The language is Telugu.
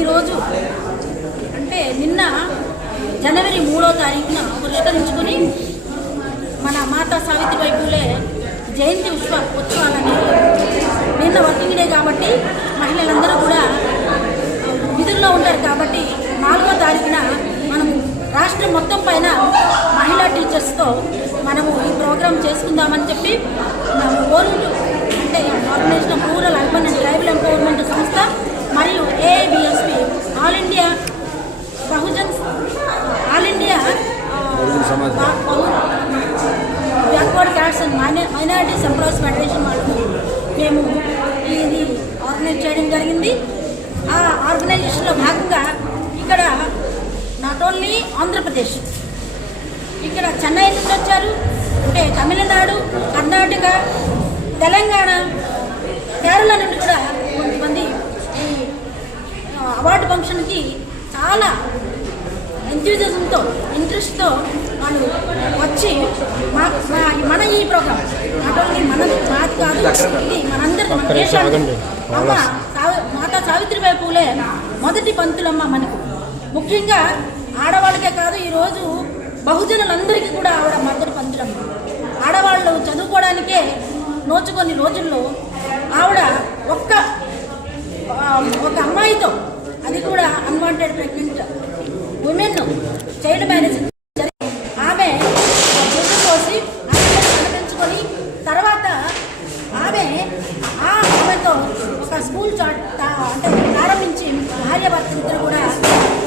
ఈరోజు అంటే నిన్న జనవరి 3వ తారీఖున పురస్కరించుకొని మన మాతా సావిత్రిబాయి పూలే జయంతి ఉత్సవాలని నిన్న వర్కింగ్ డే కాబట్టి మహిళలందరూ కూడా విధుల్లో ఉంటారు కాబట్టి 4వ తారీఖున మనము రాష్ట్రం మొత్తం పైన మహిళా టీచర్స్తో మనము ఈ ప్రోగ్రాం చేసుకుందామని చెప్పి ఓల్డ్ అంటే organisation of rural urban and tribal empowerment సంస్థ మరియు AIBSP all India backward caste and minorities employees federation వాళ్ళు మేము ఇది ఆర్గనైజ్ చేయడం జరిగింది. ఆ ఆర్గనైజేషన్లో భాగంగా ఇక్కడ నాట్ ఓన్లీ ఆంధ్రప్రదేశ్, ఇక్కడ చెన్నై నుండి వచ్చారు, అంటే తమిళనాడు, కర్ణాటక, తెలంగాణ, కేరళ నుండి కూడా కొంతమంది ఈ అవార్డు ఫంక్షన్కి చాలా ఎంథ్యూజిజంతో ఇంట్రెస్ట్తో వాళ్ళు వచ్చి మన ఈ ప్రోగ్రాం నాట్ ఓన్లీ మాది కాదు, ఇది మనందరి మన దేశానికి మాతా సావిత్రిబాయి పూలే మొదటి పంతులమ్మ. మనకు ముఖ్యంగా ఆడవాళ్ళకే కాదు, ఈరోజు బహుజనులందరికీ కూడా ఆవిడ మొదటి పంతులమ్మ. ఆడవాళ్ళు చదువుకోవడానికే నోచుకొని రోజుల్లో ఆవిడ ఒక అమ్మాయితో, అది కూడా unwanted pregnant women child marriage